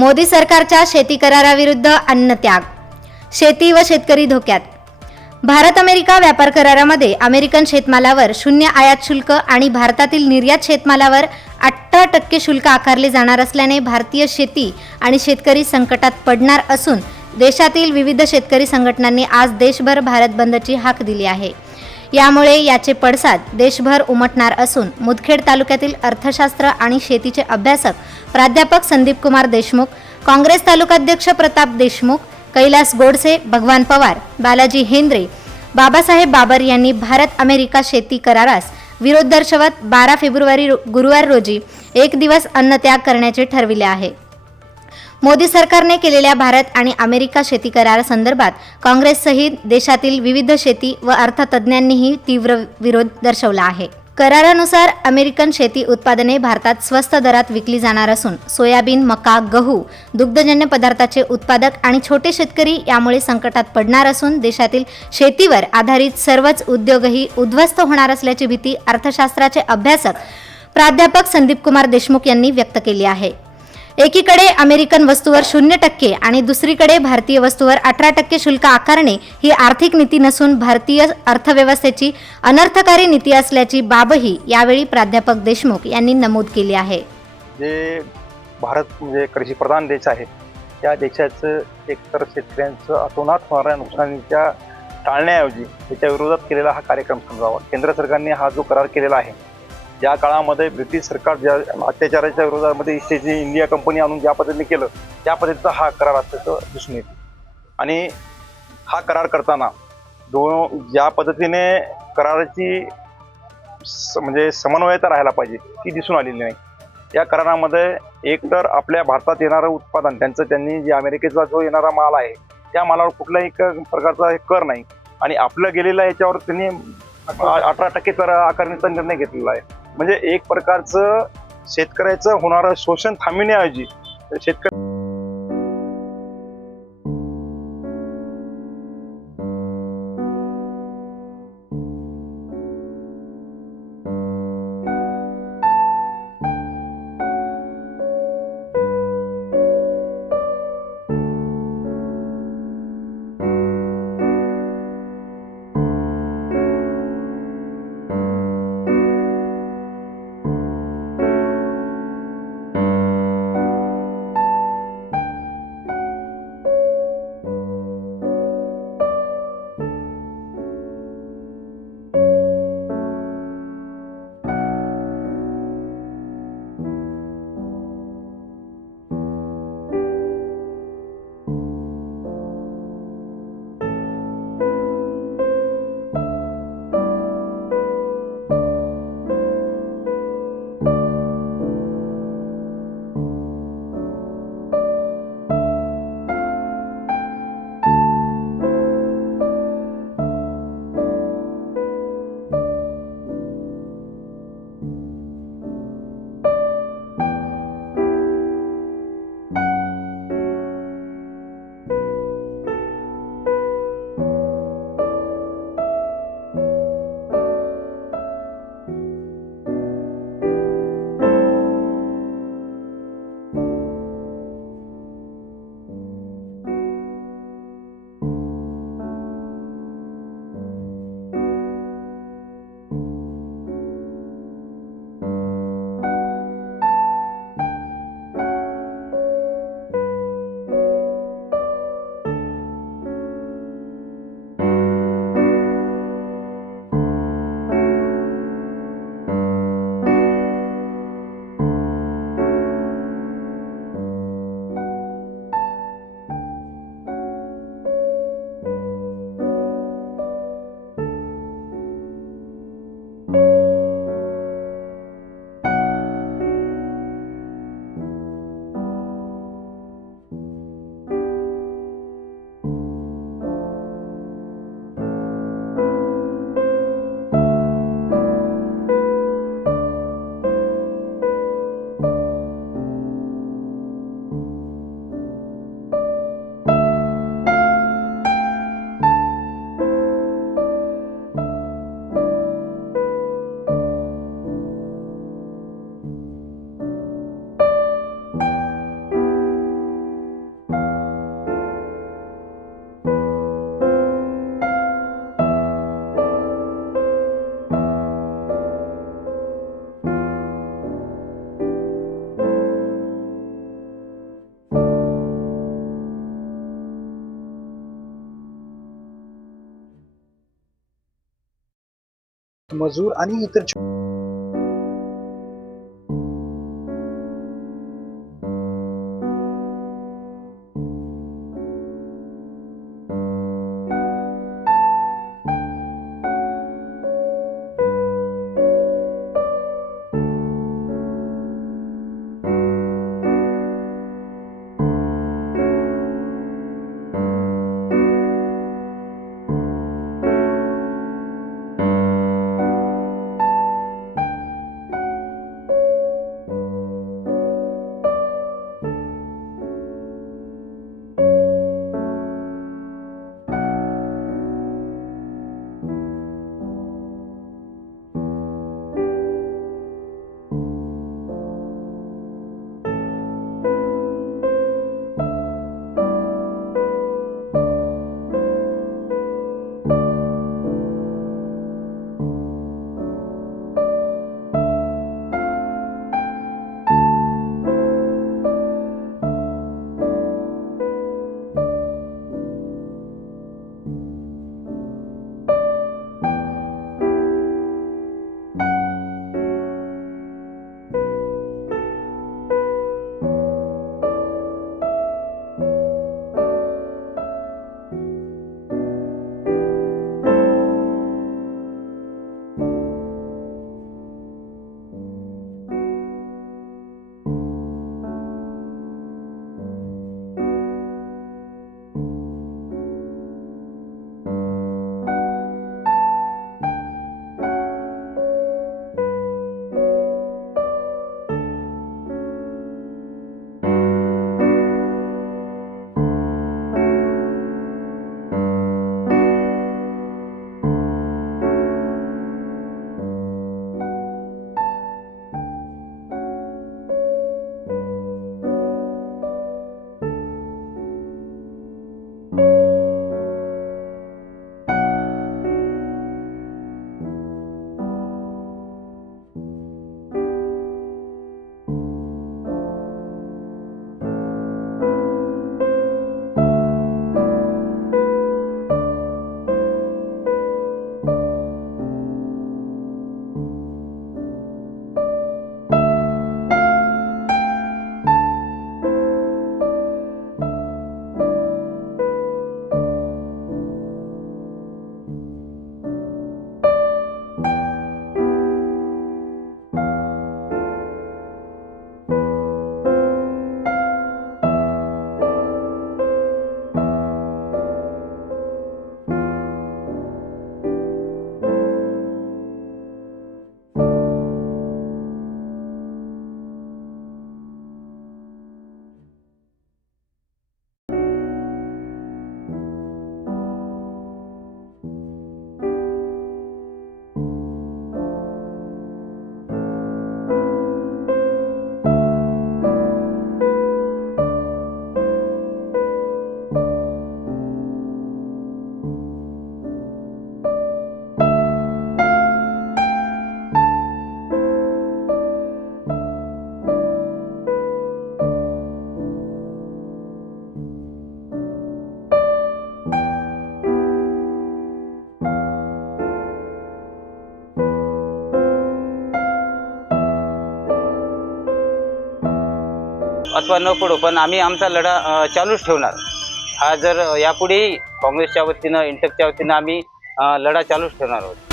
मोदी सरकारच्या शेती कराराविरुद्ध अन्नत्याग, शेती व शेतकरी धोक्यात। भारत अमेरिका व्यापार करारामध्ये अमेरिकन शेतमालावर 0 आयात शुल्क आणि भारतातील निर्यात शेतमालावर 18% शुल्क आकारले जाणार असल्याने भारतीय शेती आणि शेतकरी संकटात पडणार असून देशातील विविध शेतकरी संघटनांनी आज देशभर भारत बंदची हाक दिली आहे। यामुळे याचे पडसाद देशभर उमटणार असून मुदखेड तालुक्यातील अर्थशास्त्र आणि शेतीचे अभ्यासक प्राध्यापक संदीप कुमार देशमुख, काँग्रेस तालुकाध्यक्ष प्रताप देशमुख, कैलास गोडसे, भगवान पवार, बालाजी हेंद्रे, बाबासाहेब बाबर यांनी भारत अमेरिका शेती करारास विरोध दर्शवत 12 फेब्रुवारी गुरुवार रोजी एक दिवस अन्नत्याग करण्याचे ठरविले आहे। मोदी सरकारने केलेल्या भारत आणि अमेरिका शेती करारासंदर्भात काँग्रेससहित देशातील विविध शेती व अर्थतज्ज्ञांनीही तीव्र विरोध दर्शवला आहे। करारानुसार अमेरिकन शेती उत्पादने भारतात स्वस्त दरात विकली जाणार असून सोयाबीन, मका, गहू, दुग्धजन्य पदार्थाचे उत्पादक आणि छोटे शेतकरी यामुळे संकटात पडणार असून देशातील शेतीवर आधारित सर्वच उद्योगही उद्ध्वस्त होणार असल्याची भीती अर्थशास्त्राचे अभ्यासक प्राध्यापक संदीप कुमार देशमुख यांनी व्यक्त केली आहे। एकीकडे अमेरिकन वस्तूवर 0% आणि दुसरीकडे भारतीय वस्तूवर 18% शुल्क आकारणे ही आर्थिक नीती नसून भारतीय अर्थव्यवस्थेची अनर्थकारी नीती असल्याची बाबही यावेळी प्राध्यापक देशमुख यांनी नमूद केली आहे। जे भारत म्हणजे कृषी प्रधान देश आहे, त्या देशाचं एकतर शेतकऱ्यांचं अतोनात होणाऱ्या नुकसानीच्या टाळण्याऐवजी त्याच्या विरोधात केलेला हा कार्यक्रम समजावा। केंद्र सरकारने हा जो करार केलेला आहे, ज्या काळामध्ये ब्रिटिश सरकार ज्या अत्याचाराच्या विरोधामध्ये ईस्ट इंडिया कंपनी आणून ज्या पद्धतीने केलं त्या पद्धतीचा हा करार असल्याचं दिसून येते। आणि हा करार करताना ज्या पद्धतीने कराराची म्हणजे समन्वयता राहायला पाहिजे ती दिसून आलेली नाही। या करारामध्ये एकतर आपल्या भारतात येणारं उत्पादन त्यांनी जे अमेरिकेचा जो येणारा माल आहे त्या मालावर कुठल्याही प्रकारचा कर नाही आणि आपलं गेलेलं याच्यावर त्यांनी 18% कर आकारण्याचा निर्णय घेतलेला आहे। म्हणजे एक प्रकारचं शेतकऱ्याचं होणारं शोषण थांबविण्याऐवजी शेतकरी मजूर आणि इतर अथवा न पडो, पण आम्ही आमचा लढा चालूच ठेवणार. हा जर यापुढेही काँग्रेसच्या वतीनं, इंटकच्या वतीनं आम्ही लढा चालूच ठेवणार आहोत.